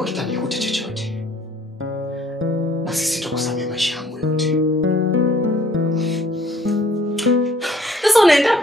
endapo kitanikuta chochote, basi sitakusamea maisha yangu yote. Sasa unaenda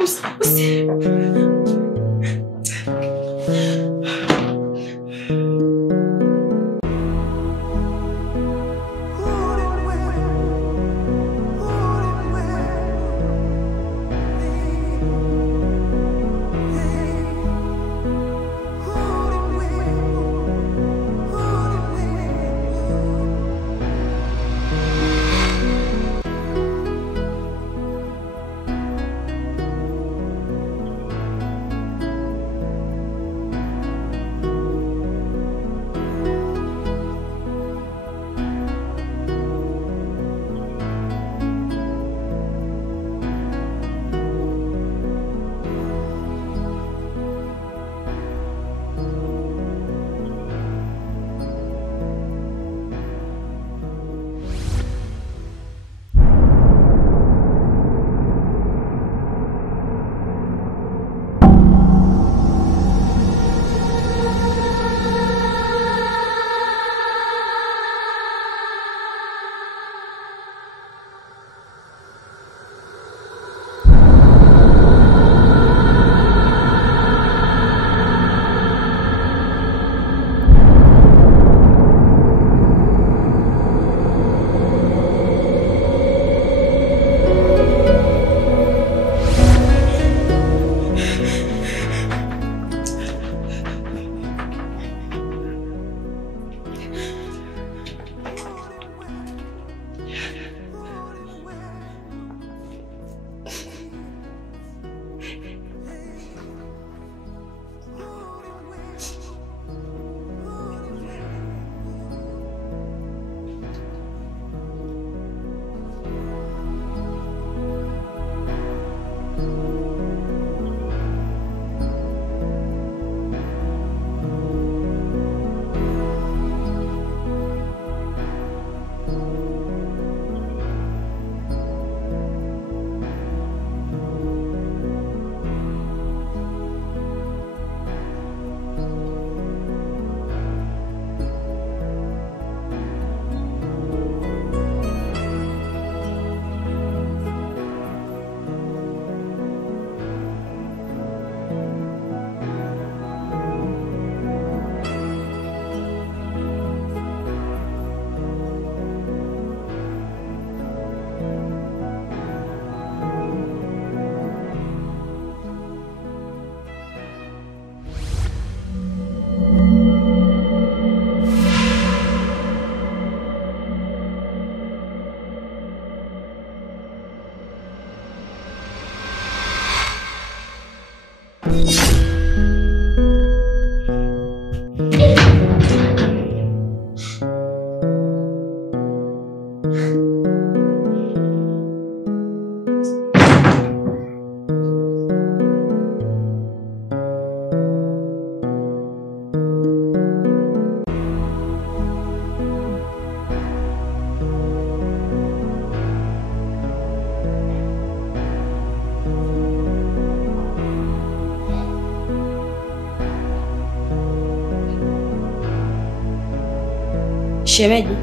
Shemeji.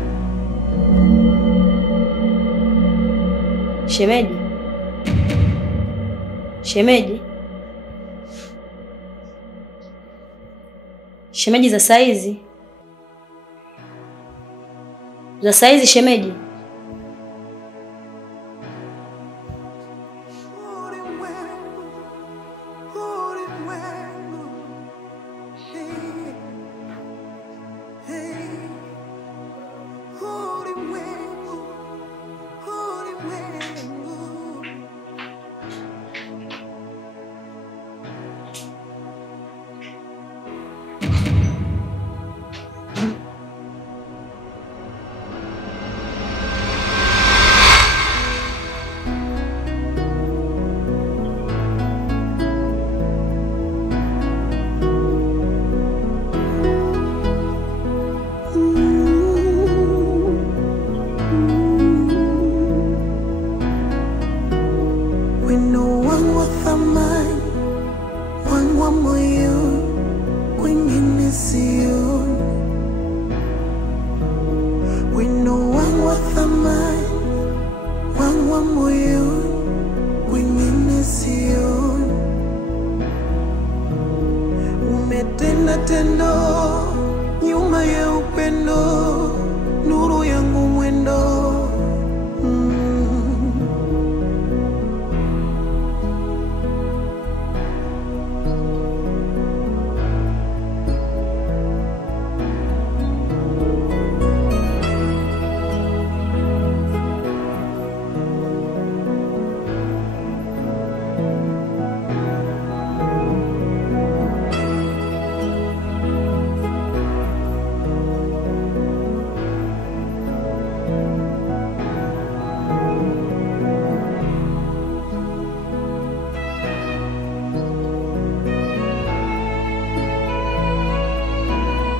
Shemeji. Shemeji. Shemeji za saizi. Za saizi shemeji. Umetenda tendo nyuma ya upendo, nuru yangu mwendo.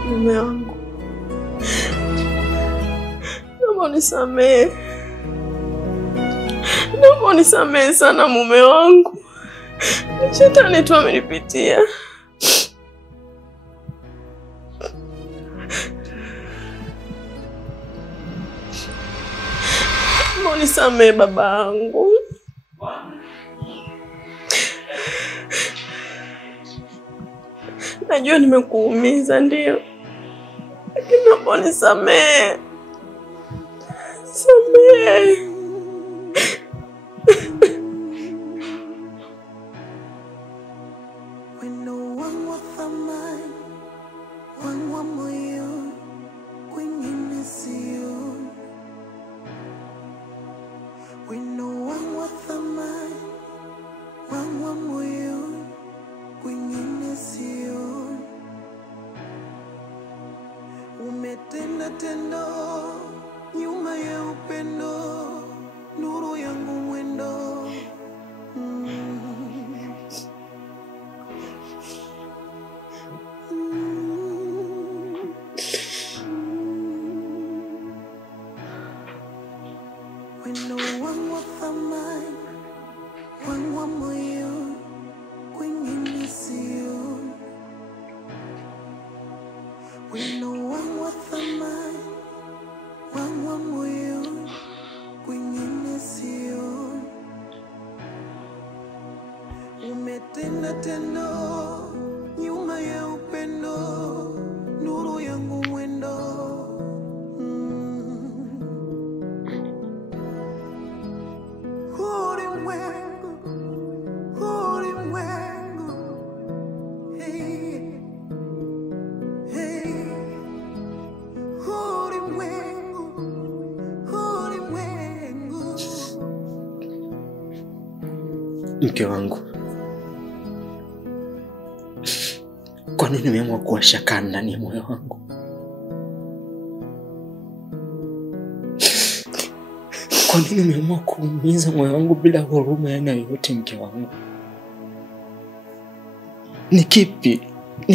Mume wangu, naomba unisamehe. Naomba unisamehe sana mume wangu. Shetani tu amenipitia. Naomba unisamehe babangu. Najua nimekuumiza ndio. Lakini naomba unisamehe. Samehe. Umetenda tendo nyuma ya upendo, nuru yangu mwendo. Wendo wangu wa thamani, wangu wa moyo, kwingine sio. Wendo wangu wa thamani, wangu wa moyo, kwingine sio. Umetenda tendo nyuma ya upendo, nuru yangu mwendo. Mke wangu, kwa nini nimeamua kuwa shaka ndani ya moyo wangu? Kwa nini nimeamua kuumiza moyo wangu bila huruma ya aina yoyote mke wangu? Ni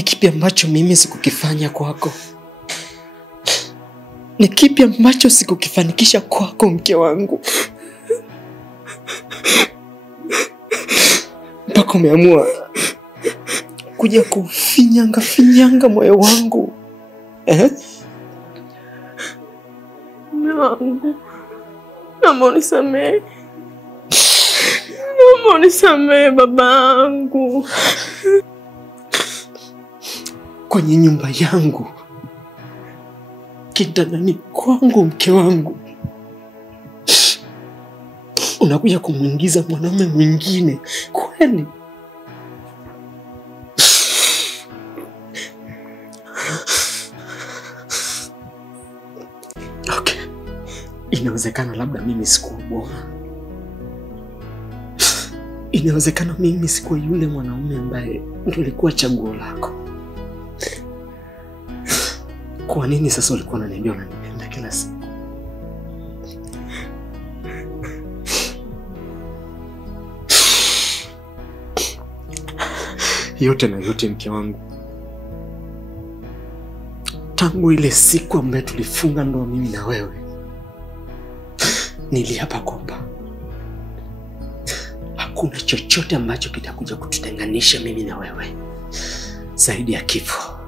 kipi ambacho mimi sikukifanya kwako? Ni kipi ambacho sikukifanikisha kwako mke wangu? Mpaka umeamua kuja kufinyanga moyo wangu. Mume wangu, naomba unisamehe. Naomba unisamehe babangu. Kwenye nyumba yangu, kitandani kwangu mke wangu, unakuja kumuingiza mwanaume mwingine kweli? Okay. Inawezekana labda mimi sikuwa bora. Inawezekana mimi sikuwa yule mwanaume ambaye ndio alikuwa chaguo lako. Kwa nini sasa ulikuwa unaniambia unanipenda kila siku? Yote na yote mke wangu, tangu ile siku ambayo tulifunga ndoa mimi na wewe, niliapa kwamba hakuna chochote ambacho kitakuja kututenganisha mimi na wewe zaidi ya kifo.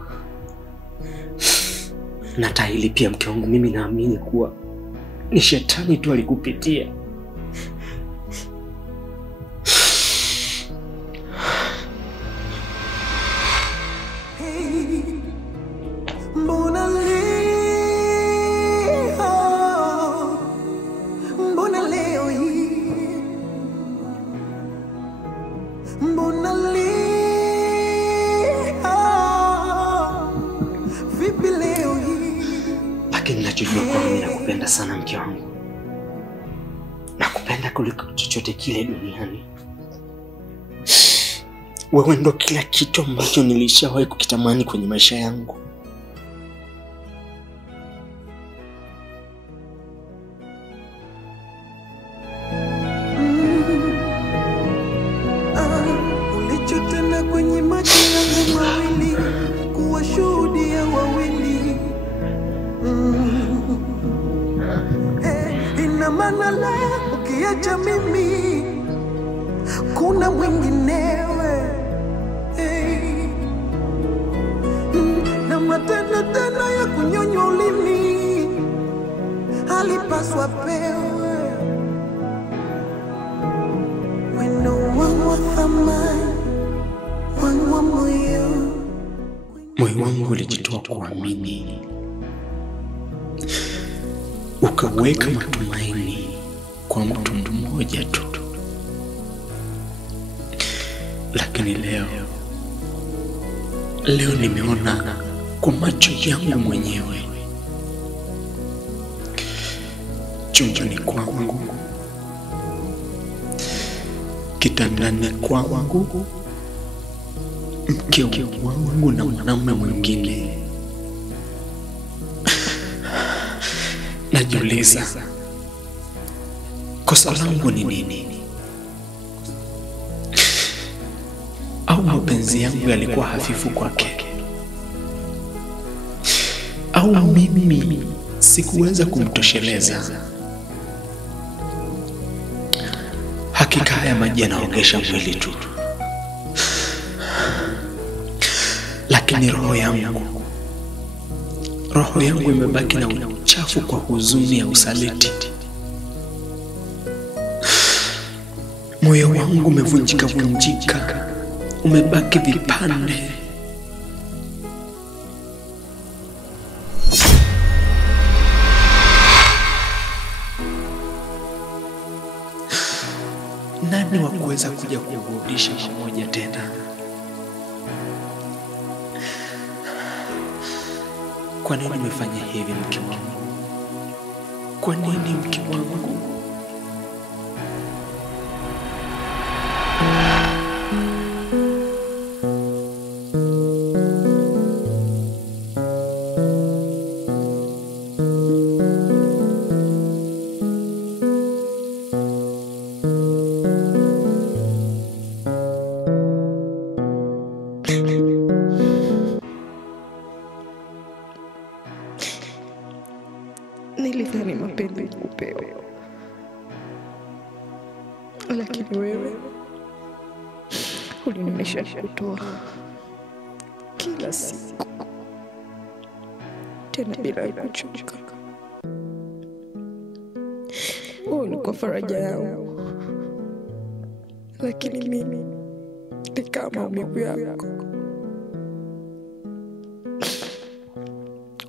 Na tahili pia mke wangu, mimi naamini kuwa ni shetani tu alikupitia. Hey. Nakupenda sana mke wangu. Nakupenda kuliko chochote kile duniani. Wewe ndo kila kitu ambacho nilishawahi kukitamani kwenye maisha yangu. Ulichotenda kwenye macho yangu mawili, kuwashuhudia wawili. Ina maana la ukiacha mimi kuna mwinginewe. Na matendo tena ya kunyonya ulimi alipaswa pewe. Wendo wangu wa thamani, wangu wa moyo. Moyo wangu ulijitoa kuamini, ukaweka matumaini kwa mtu mmoja tu. Lakini leo nimeona kwa macho yangu mwenyewe, chumbani kwangu, kitandani kwangu, mke wangu na mwanamume mwingine. Najiuliza, kosa langu ni nini? Au mapenzi yangu yalikuwa hafifu kwake? Au mimi sikuweza kumtosheleza? Hakika haya maji yanaogesha mwili tu, lakini roho yangu imebaki na uchafu kwa huzuni ya usaliti. Moyo wangu umevunjika, umebaki vipande. Nani wa kuweza kuja kurudisha pamoja tena? Kwa nini umefanya hivi mke wangu? Kwa nini mke wangu? Nilidhani mapenzi kupewa, lakini wewe ulinionyesha kutoa kila siku, tena bila kuchoka. Wewe ulikuwa faraja yangu, lakini mimi ni kama maumivu yako.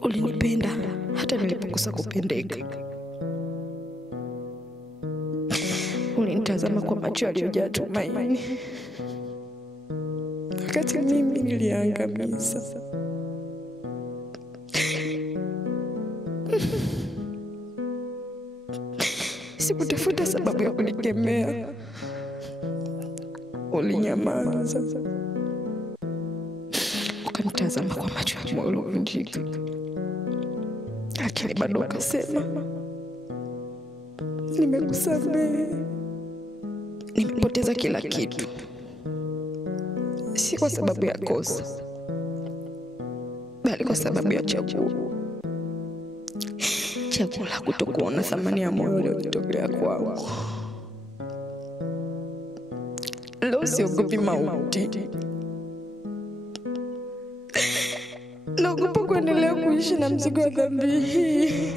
Ulinipenda hata nilipokosa kupendeka. Ulinitazama kwa macho yaliyojaa tumaini, wakati mimi niliangamiza. Sikutafuta sababu ya kunikemea, ulinyamaza. Ukanitazama kwa macho ya moyo uliovunjika, lakini bado ukasema, nimekusamehe. Nimepoteza kila kitu, si kwa sababu ya kosa, bali kwa sababu ya chaguo la kutokuona thamani ya moyo uliotokea kwangu. Leo siogopi mauti, naogopa kuendelea kuishi na mzigo wa dhambi hii.